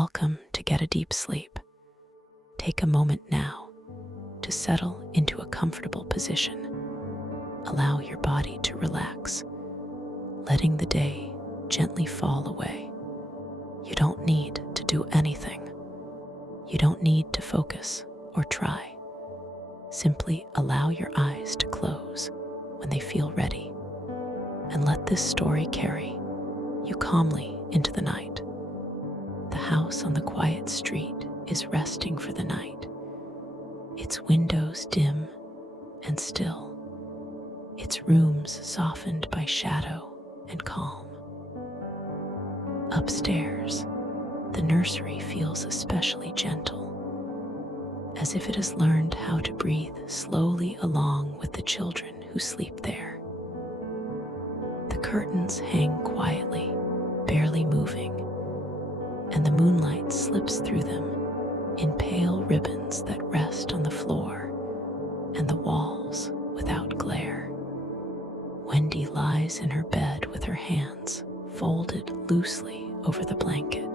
welcome to get a deep sleep. Take a moment now to settle into a comfortable position. Allow your body to relax, letting the day gently fall away. You don't need to do anything. You don't need to focus or try. Simply allow your eyes to close when they feel ready, and let this story carry you calmly into the night. The house on the quiet street is resting for the night, its windows dim and still, its rooms softened by shadow and calm. Upstairs, the nursery feels especially gentle, as if it has learned how to breathe slowly along with the children who sleep there. The curtains hang quietly, barely moving, and the moonlight slips through them in pale ribbons that rest on the floor and the walls without glare. Wendy lies in her bed with her hands folded loosely over the blanket.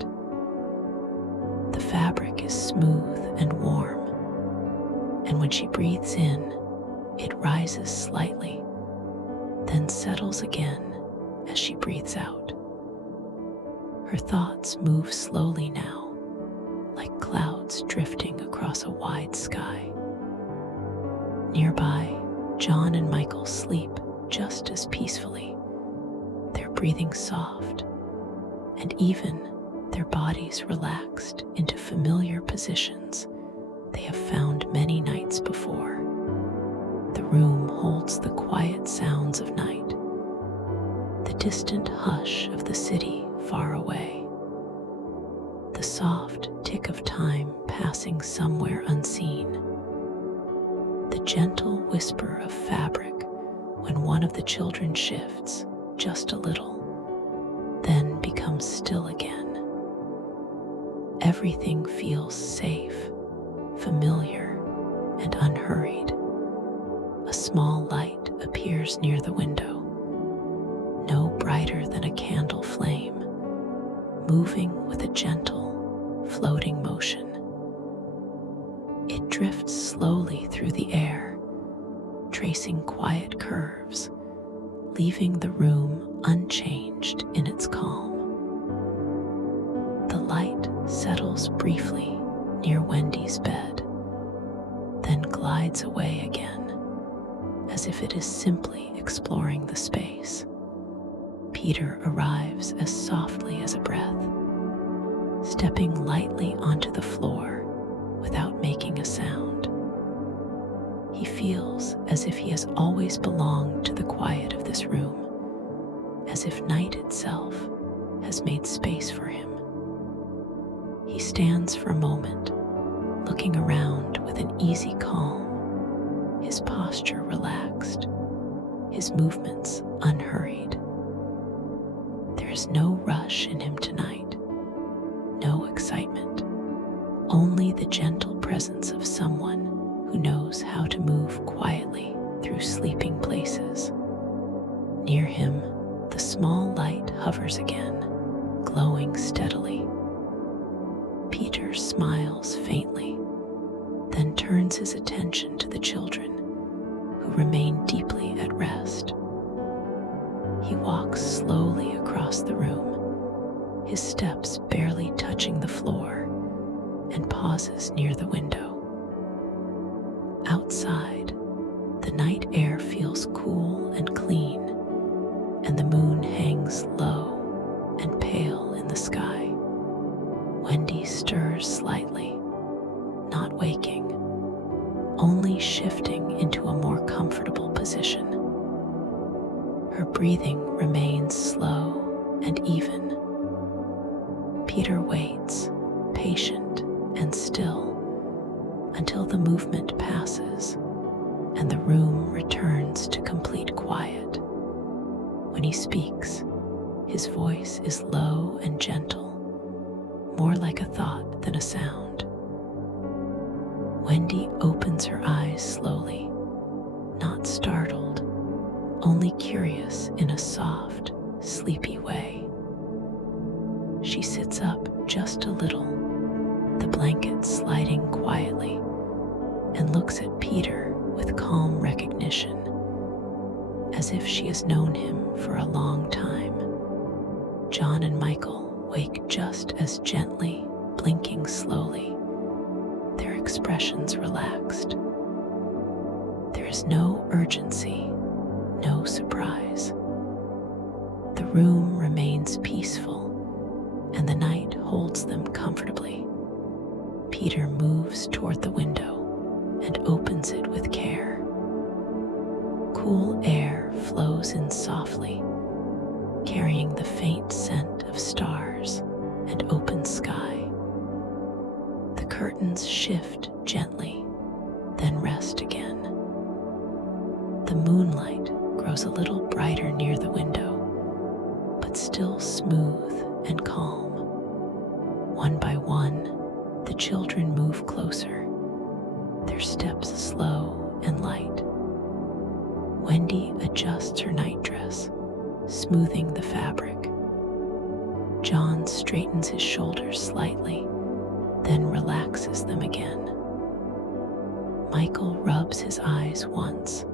The fabric is smooth and warm, and when she breathes in, it rises slightly, then settles again as she breathes out. Her thoughts move slowly now, like clouds drifting across a wide sky. Nearby, John and Michael sleep just as peacefully, their breathing soft, and even their bodies relaxed into familiar positions they have found many nights before. The room holds the quiet sounds of night, the distant hush of the city far away, the soft tick of time passing somewhere unseen, the gentle whisper of fabric when one of the children shifts just a little, then becomes still again. Everything feels safe, familiar, and unhurried. A small light appears near the window, no brighter than a candle flame, moving with a gentle, floating motion. It drifts slowly through the air, tracing quiet curves, leaving the room unchanged in its calm. The light settles briefly near Wendy's bed, then glides away again, as if it is simply exploring the space. Peter arrives as softly as a breath, stepping lightly onto the floor without making a sound. He feels as if he has always belonged to the quiet of this room, as if night itself has made space for him. He stands for a moment, looking around with an easy calm, his posture relaxed, his movements unhurried. There is no rush in him tonight, no excitement, only the gentle presence of someone who knows how to move quietly through sleeping places. Near him, the small light hovers again, glowing steadily. Peter smiles faintly, then turns his attention to the children, who remain deeply at rest. He walks slowly across the room, his steps barely touching the floor, and pauses near the window. Outside, the night air feels cool and clean, and the moon hangs low and pale in the sky. Wendy stirs slightly, not waking, only shifting into a more comfortable position. Her breathing remains slow and even. Peter waits, patient and still, until the movement passes and the room returns to complete quiet. When he speaks, his voice is low and gentle, more like a thought than a sound. Wendy opens her eyes slowly, not startled, only curious in a soft, sleepy way. She sits up just a little, has known him for a long time. John and Michael wake just as gently, blinking slowly, their expressions relaxed. There is no urgency, no surprise. The room remains peaceful, and the night holds them comfortably. Peter moves toward the window and opens it with care. Cool air flows in softly, carrying the faint scent of stars and open sky. The curtains shift gently, then rest again. The moonlight grows a little brighter near the window, but still smooth and calm. One by one, the children move closer, their steps slow and light. Wendy adjusts her nightdress, smoothing the fabric. John straightens his shoulders slightly, then relaxes them again. Michael rubs his eyes once,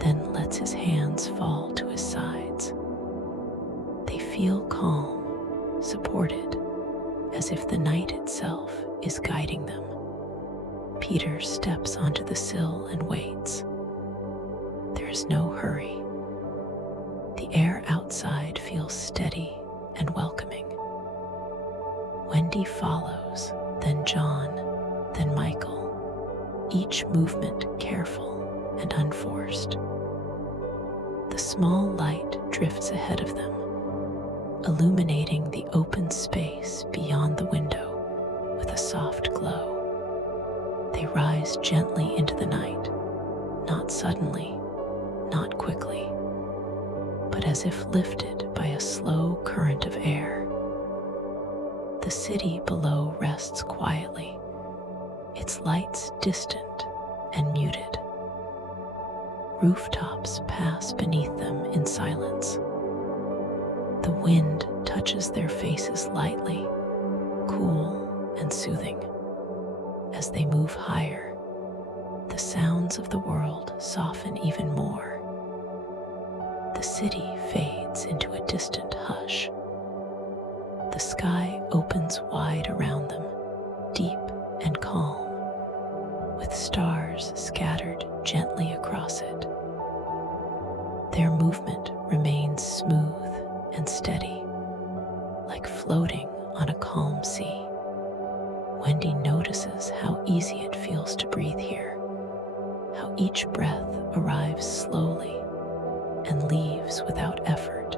then lets his hands fall to his sides. They feel calm, supported, as if the night itself is guiding them. Peter steps onto the sill and waits. There is no hurry. The air outside feels steady and welcoming. Wendy follows, then John, then Michael, each movement careful and unforced. The small light drifts ahead of them, illuminating the open space beyond the window with a soft glow. They rise gently into the night, not suddenly, not quickly, but as if lifted by a slow current of air. The city below rests quietly, its lights distant and muted. Rooftops pass beneath them in silence. The wind touches their faces lightly, cool and soothing. As they move higher, the sounds of the world soften even more. The city fades into a distant hush. The sky opens wide around them, deep and calm, with stars scattered gently across it. Their movement remains smooth and steady, like floating on a calm sea. Wendy notices how easy it feels to breathe here, how each breath arrives slowly and leaves without effort.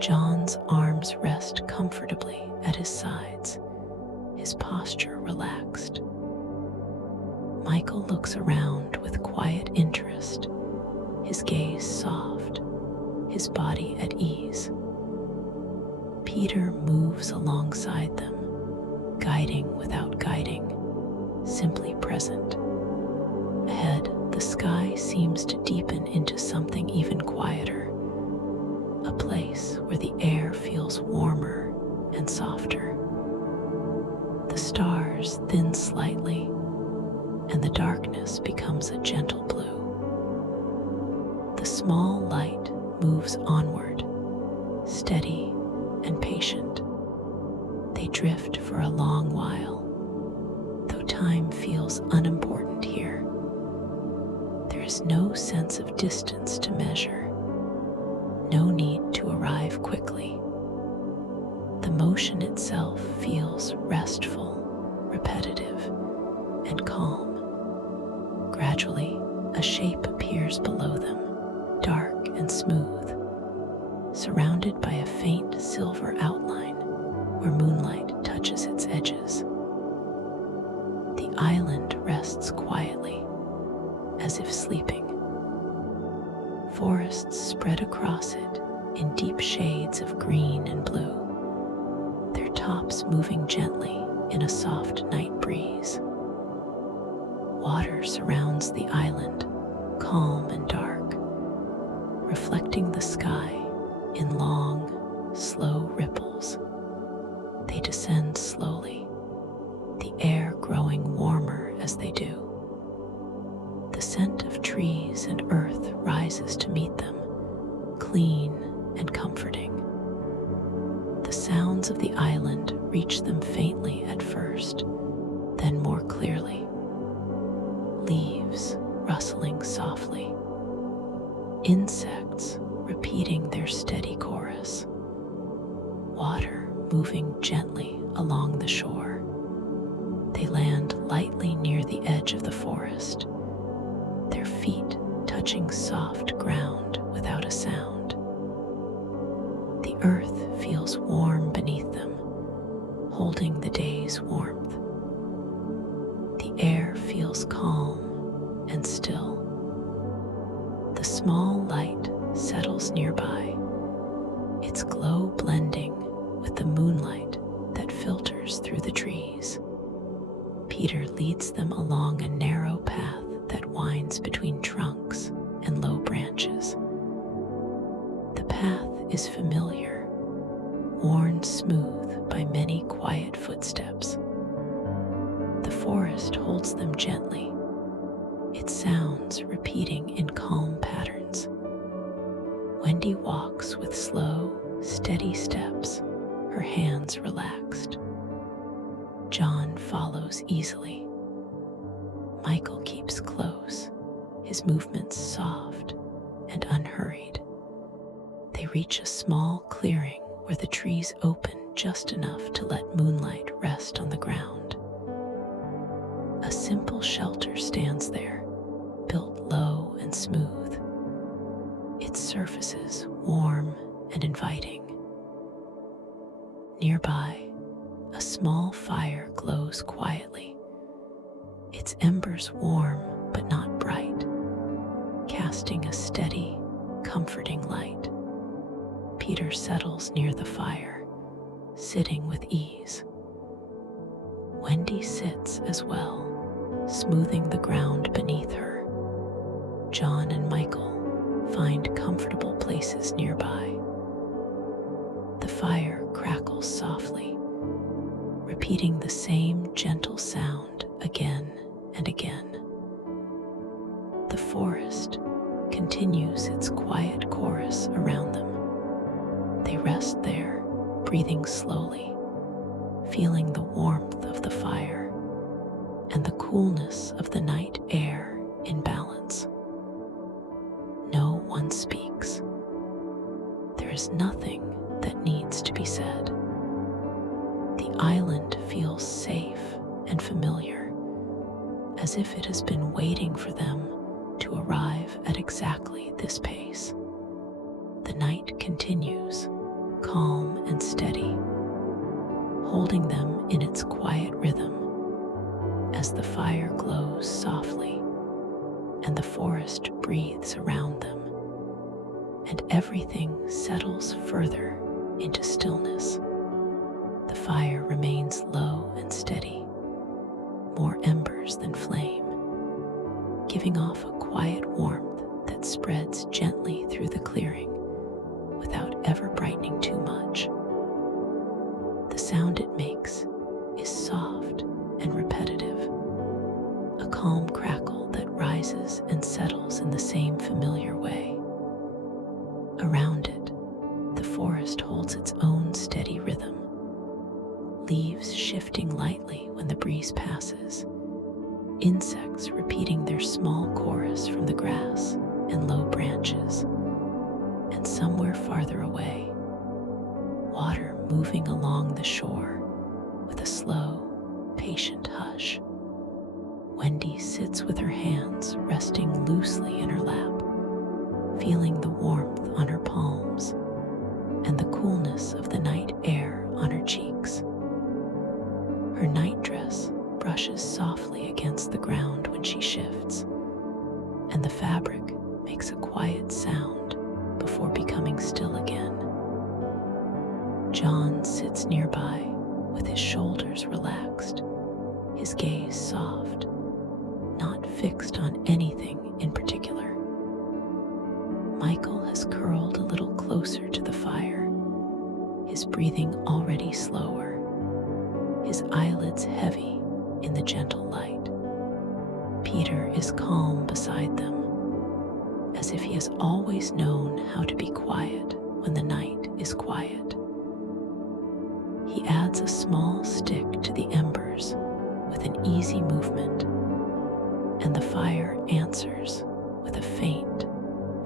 John's arms rest comfortably at his sides, his posture relaxed. Michael looks around with quiet interest, his gaze soft, his body at ease. Peter moves alongside them, guiding without guiding, simply present. Ahead, the sky seems to deepen into something even quieter, a place where the air feels warmer and softer. The stars thin slightly, and the darkness becomes a gentle blue. The small light moves onward, steady and patient. They drift for a long while, though time feels unimportant here. There is no sense of distance to measure, no need to arrive quickly. The motion itself feels restful, repetitive, and calm. Gradually, a shape appears below them, dark and smooth, surrounded by a faint silver outline where moonlight touches its edges. The island rests quietly, as if sleeping. Forests spread across it in deep shades of green and blue, their tops moving gently in a soft night breeze. Water surrounds the island, calm and dark, reflecting the sky in long, slow ripples. They descend slowly, the air growing warmer as they do. The scent of trees and earth rises to meet them, reach them faintly at first, then more clearly. Leaves rustling softly, insects repeating their steady chorus, water moving gently along the shore. They land lightly near the edge of the forest, their feet touching soft ground without a sound. The earth feels warm beneath them, holding the day's warmth. The air feels calm and still. The small light settles nearby, its glow blending with the moonlight that filters through the trees. Peter leads them along a narrow path that winds between trunks and low branches. The path is familiar, worn smooth by many quiet footsteps. The forest holds them gently, its sounds repeating in calm patterns. Wendy walks with slow, steady steps, her hands relaxed. John follows easily. Michael keeps close, his movements soft and unhurried. They reach a small clearing where the trees open just enough to let moonlight rest on the ground. A simple shelter stands there, built low and smooth, its surfaces warm and inviting. Nearby, a small fire glows quietly, its embers warm but not bright, casting a steady, comforting light. Peter settles near the fire, sitting with ease. Wendy sits as well, smoothing the ground beneath her. John and Michael find comfortable places nearby. The fire crackles softly, repeating the same gentle sound again and again. The forest continues its quiet chorus around them. They rest there, breathing slowly, feeling the warmth of the fire and the coolness of the night air in balance. No one speaks. There is nothing that needs to be said. The island feels safe and familiar, as if it has been waiting for them to arrive at exactly this pace. The night continues, calm and steady, holding them in its quiet rhythm as the fire glows softly and the forest breathes around them, and everything settles further into stillness. The fire remains low and steady, more embers than flame, giving off a quiet warmth that spreads gently through the clearing without ever brightening too much. The sound it makes is soft and repetitive, a calm crackle that rises and settles in the same familiar way. Around it, the forest holds its own steady rhythm, leaves shifting lightly when the breeze passes, insects repeating their small chorus from the grass and low branches, and somewhere farther away, water moving along the shore with a slow, patient hush. Wendy sits with her hands resting loosely in her lap, feeling the warmth on her palms and the coolness of the night air on her cheeks. Her night dress brushes softly against the ground when she shifts, and the fabric makes a quiet sound before becoming still again. John sits nearby with his shoulders relaxed, his gaze soft, not fixed on anything in particular. Michael has curled a little closer to the fire, his breathing already slower, his eyelids heavy in the gentle light. Peter is calm beside them, as if he has always known how to be quiet when the night is quiet. He adds a small stick to the embers with an easy movement, and the fire answers with a faint,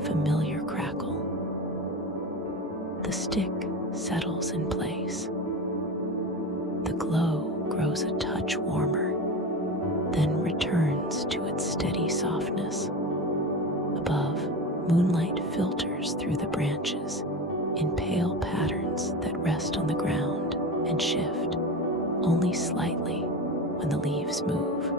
familiar crackle. The stick settles in place. The glow grows a touch warmer, then returns to its steady softness. Above, moonlight filters through the branches in pale patterns that rest on the ground and shift only slightly when the leaves move.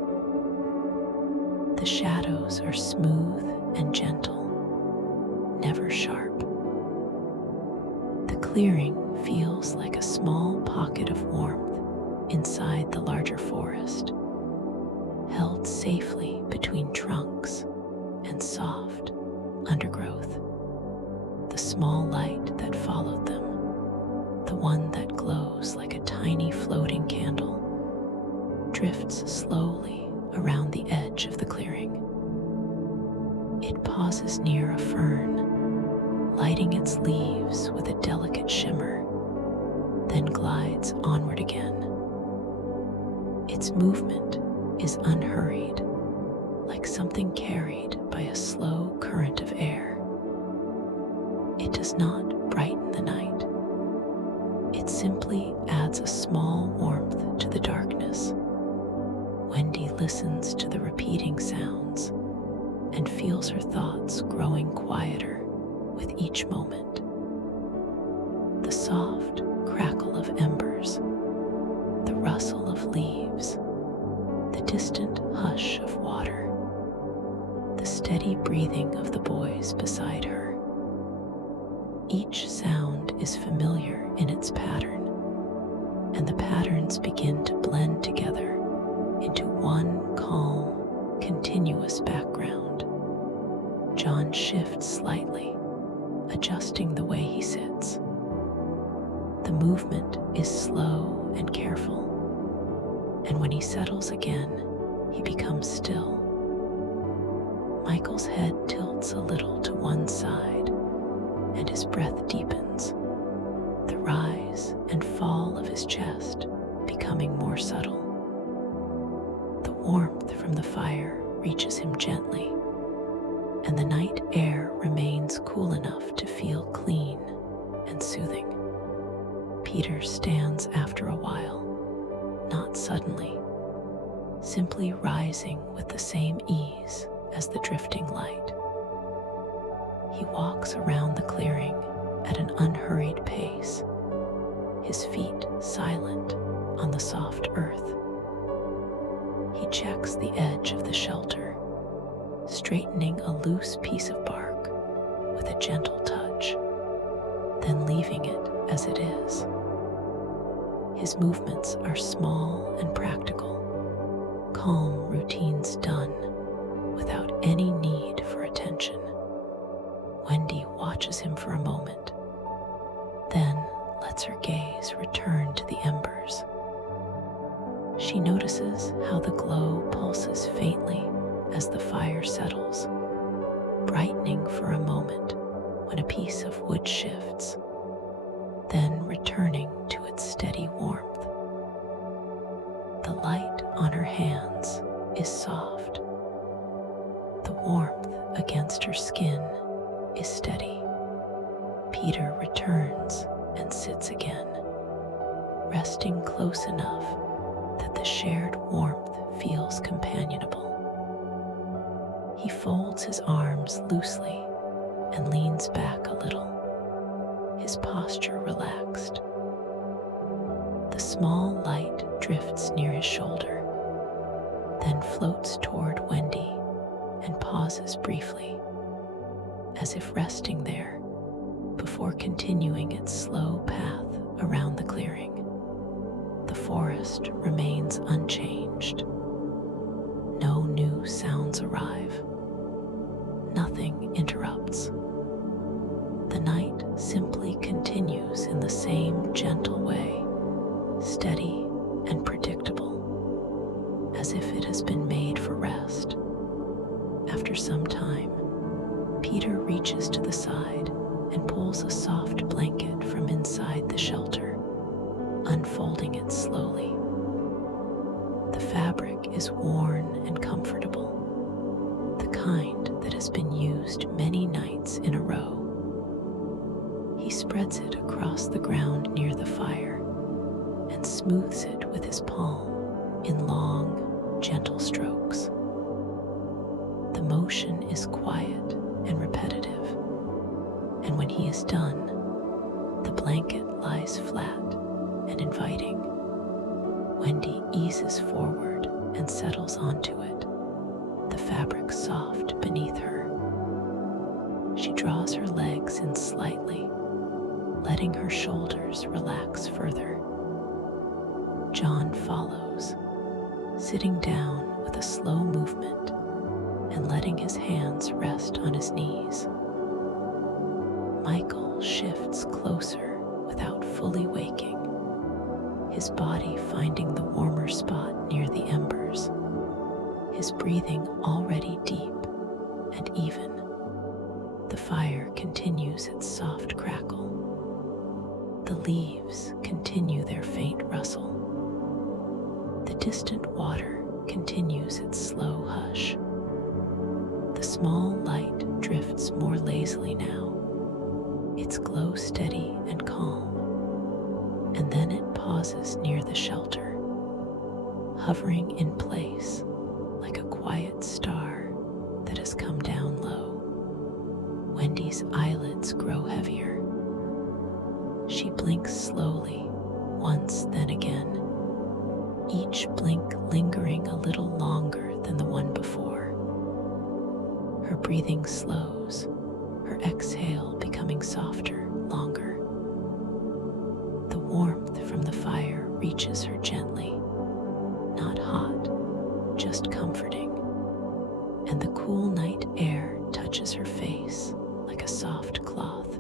The shadows are smooth and gentle, never sharp. The clearing feels like a small pocket of warmth inside the larger forest, held safely between trunks and soft undergrowth. The small light that followed them, the one that glows like a tiny floating candle, drifts slowly around the edge of the clearing. It pauses near a fern, lighting its leaves with a delicate shimmer, then glides onward again. Its movement is unhurried, like something carried by a slow current of air. It does not brighten the night. It simply adds a small warmth to the darkness. Wendy listens to the repeating sounds and feels her thoughts growing quieter with each moment. The soft crackle of embers, the rustle of leaves, the distant hush of water, the steady breathing of the boys beside her. Each sound is familiar in its pattern, and the patterns begin to blend together into one calm, continuous background. John shifts slightly, adjusting the way he sits. The movement is slow and careful, and when he settles again, he becomes still. Michael's head tilts a little to one side, and his breath deepens, the rise and fall of his chest becoming more subtle. The warmth from the fire reaches him gently, and the night air remains cool enough to feel clean and soothing. Peter stands after a while, not suddenly, simply rising with the same ease as the drifting light. He walks around the clearing at an unhurried pace, his feet silent on the soft earth. He checks the edge of the shelter, straightening a loose piece of bark with a gentle touch, then leaving it as it is. His movements are small and practical, calm routines done without any need for attention. Wendy watches him for a moment, then lets her gaze return to the embers. She notices how the glow pulses faintly as the fire settles, brightening for a moment when a piece of wood shifts, then returning to its steady warmth. The light on her hands is soft. The warmth against her skin is steady. Peter returns and sits again, resting close enough that the shared warmth feels companionable. He folds his arms loosely and leans back a little, his posture relaxed. The small light drifts near his shoulder, then floats toward Wendy and pauses briefly, as if resting there before continuing its slow path around the clearing. The forest remains unchanged. No new sounds arrive. Nothing interrupts. The night simply continues in the same gentle way, steady and predictable, as if it has been made for rest. After some time, Peter reaches to the side and pulls a soft blanket from inside the shelter, unfolding is worn and comfortable, the kind that has been used many nights in a row. He spreads it across the ground near the fire and smooths it with his palm in long, gentle strokes. The motion is quiet and repetitive, and when he is done, the blanket lies flat and inviting. Wendy eases forward and settles onto it, the fabric soft beneath her. She draws her legs in slightly, letting her shoulders relax further. John follows, sitting down with a slow movement and letting his hands rest on his knees. Michael shifts closer without fully waking, his body finding the warmer spot near the embers, his breathing already deep and even. The fire continues its soft crackle. The leaves continue their faint rustle. The distant water continues its slow hush. The small light drifts more lazily now, its glow steady and calm, and then it pauses near the shelter, hovering in place like a quiet star that has come down low. Wendy's eyelids grow heavier. She blinks slowly, once then again, each blink lingering a little longer than the one before. Her breathing slows, her exhale becoming softer, longer. The warmth from the fire reaches her gently, not hot, just comforting, and the cool night air touches her face like a soft cloth.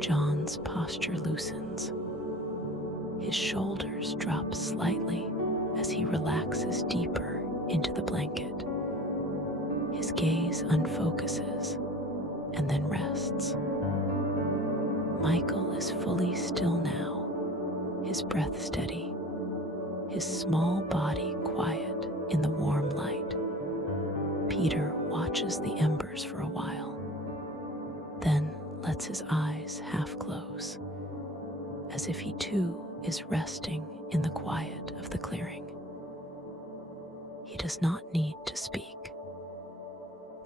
John's posture loosens. His shoulders drop slightly as he relaxes deeper into the blanket. His gaze unfocuses and then rests. Michael is fully still now, his breath steady, his small body quiet in the warm light. Peter watches the embers for a while, then lets his eyes half close, as if he too is resting in the quiet of the clearing. He does not need to speak.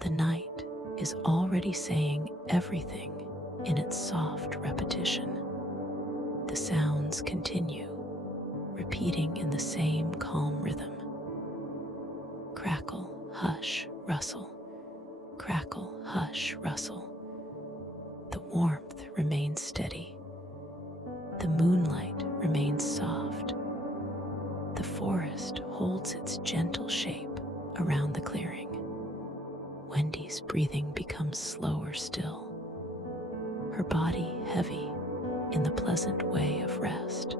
The night is already saying everything in its soft repetition. The sounds continue, repeating in the same calm rhythm. Crackle, hush, rustle. Crackle, hush, rustle. The warmth remains steady. The moonlight remains soft. The forest holds its gentle shape around the clearing. Wendy's breathing becomes slower still, her body heavy in the pleasant way of rest,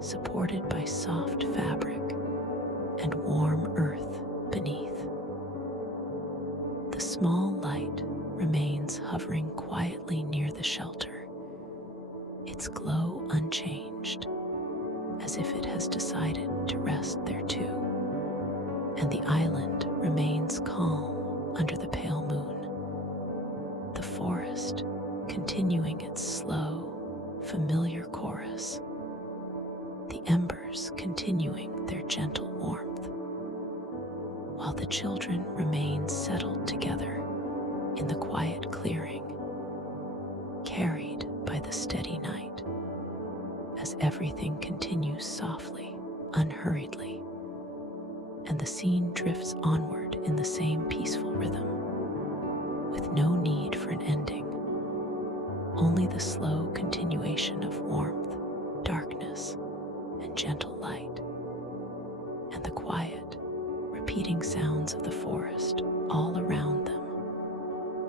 supported by soft fabric and warm earth beneath. The small light remains hovering quietly near the shelter, its glow unchanged, as if it has decided to rest there too, and the island remains calm under the pale moon, the forest continuing its slow, familiar chorus, the embers continuing their gentle warmth, while the children remain settled together in the quiet clearing, carried by the steady night, as everything continues softly, unhurriedly, and the scene drifts onward in the same peaceful rhythm, with no need for an ending, only the slow continuation of warmth, darkness, and gentle light, and the quiet, repeating sounds of the forest all around them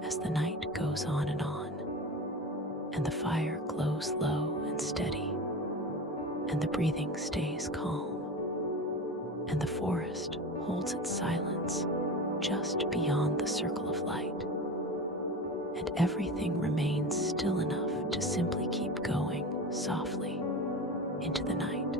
as the night goes on, and the fire glows low and steady, and the breathing stays calm, and the forest holds its silence just beyond the circle of light, and everything remains still enough to simply keep going softly into the night.